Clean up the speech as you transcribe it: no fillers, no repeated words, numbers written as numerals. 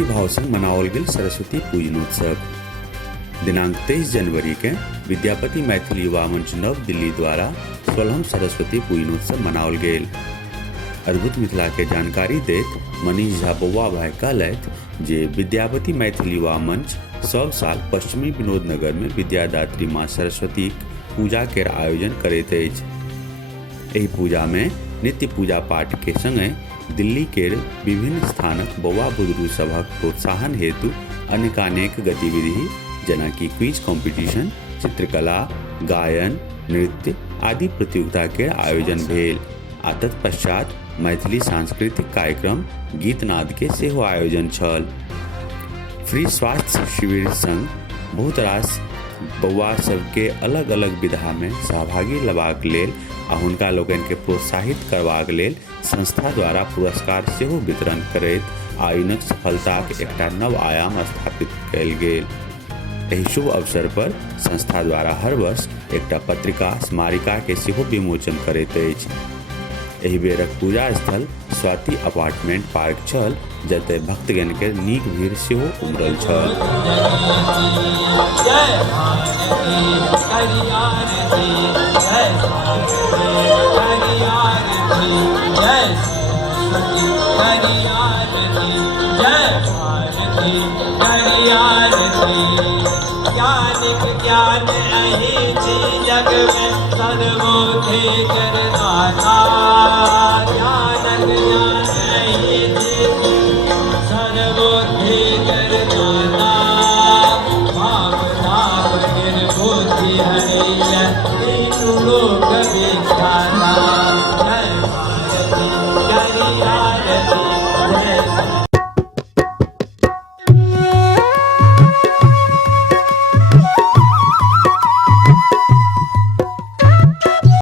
भक्ति भाव से मनाओल गेल सरस्वती पूजनोत्सव। दिनांक 23 जनवरी के विद्यापति मैथिली युवा मंच नव दिल्ली द्वारा 16वीं सरस्वती पूजनोत्सव मनाओल गेल। अद्भुत मिथिला के जानकारी देत मनीष झा बौआ भाई कहलथि जे विद्यापति मैथिली युवा मंच सब साल पश्चिमी विनोद नगर में विद्यादात्री माँ सरस्वती पूजा के आयोजन करैत अछि। एहि पूजा में नित्य पूजा पाठ के संगे दिल्ली के विभिन्न स्थानक बौआ बुदरू सभक प्रोत्साहन हेतु अनेकानेक गतिविधि जेना कि क्विज कंपटीशन, चित्रकला, गायन, नृत्य आदि प्रतियोगिता के आयोजन भेल। आ तत्पश्चात मैथिली सांस्कृतिक कार्यक्रम गीत नाद के सेहो आयोजन छल। फ्री स्वास्थ्य शिविर संग बहुत रास बौआ सबके अलग अलग विधा में सहभागी लेबाक लेल आ हुनका लोकनि के प्रोत्साहित करबाक लेल संस्था द्वारा पुरस्कार सेहो वितरण करैत आयोजनक सफलताक एकटा नव आयाम स्थापित कयल गेल। एहि शुभ अवसर पर संस्था द्वारा हर वर्ष एकटा पत्रिका स्मारिका के सेहो विमोचन करैत अछि। एहि बेरक पूजा स्थल स्वाति अपार्टमेंट पार्क छल, जतय भक्तगण के नीक भीड़ सेहो उमड़ल छल। ज्ञान अहि जग में सर्वोधि करदाता।